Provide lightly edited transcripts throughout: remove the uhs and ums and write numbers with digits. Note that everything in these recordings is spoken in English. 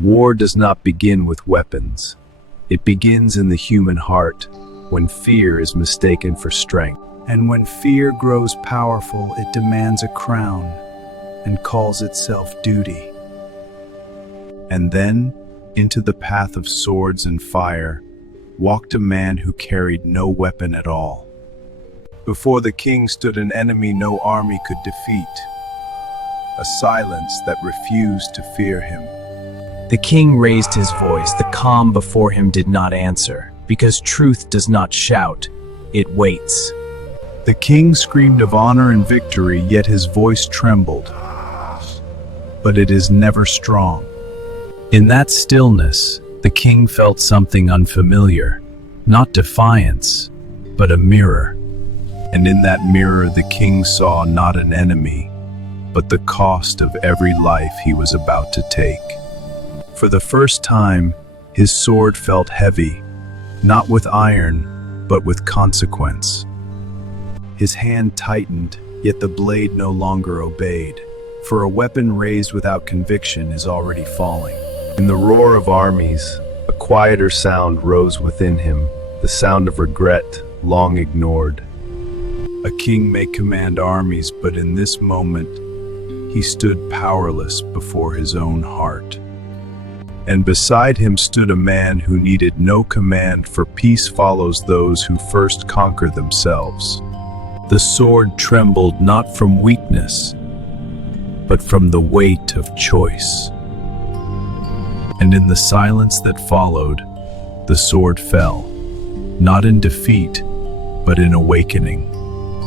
War does not begin with weapons. It begins in the human heart, when fear is mistaken for strength. And when fear grows powerful, it demands a crown and calls itself duty. And then, into the path of swords and fire, walked a man who carried no weapon at all. Before the king stood an enemy no army could defeat, a silence that refused to fear him. The king raised his voice. The calm before him did not answer, because truth does not shout, it waits. The king screamed of honor and victory, yet his voice trembled. But it is never strong. In that stillness, the king felt something unfamiliar, not defiance, but a mirror. And in that mirror, the king saw not an enemy, but the cost of every life he was about to take. For the first time, his sword felt heavy, not with iron, but with consequence. His hand tightened, yet the blade no longer obeyed, for a weapon raised without conviction is already falling. In the roar of armies, a quieter sound rose within him, the sound of regret, long ignored. A king may command armies, but in this moment, he stood powerless before his own heart. And beside him stood a man who needed no command, for peace follows those who first conquer themselves. The sword trembled not from weakness, but from the weight of choice. And in the silence that followed, the sword fell, not in defeat, but in awakening.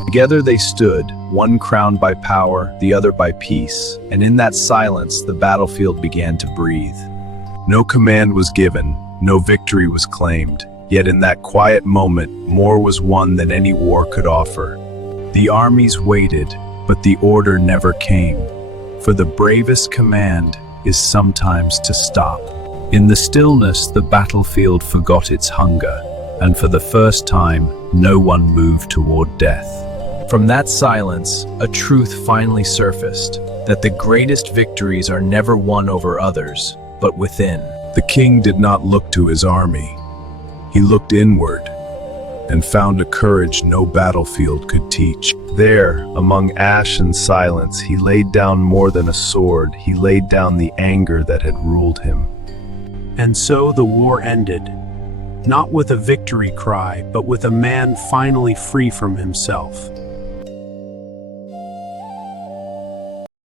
Together they stood, one crowned by power, the other by peace, and in that silence the battlefield began to breathe. No command was given, no victory was claimed, yet in that quiet moment more was won than any war could offer. The armies waited, but the order never came, for the bravest command is sometimes to stop. In the stillness, the battlefield forgot its hunger, and for the first time, no one moved toward death. From that silence, a truth finally surfaced, that the greatest victories are never won over others, but within. The king did not look to his army. He looked inward and found a courage no battlefield could teach. There, among ash and silence, he laid down more than a sword. He laid down the anger that had ruled him. And so the war ended, not with a victory cry, but with a man finally free from himself.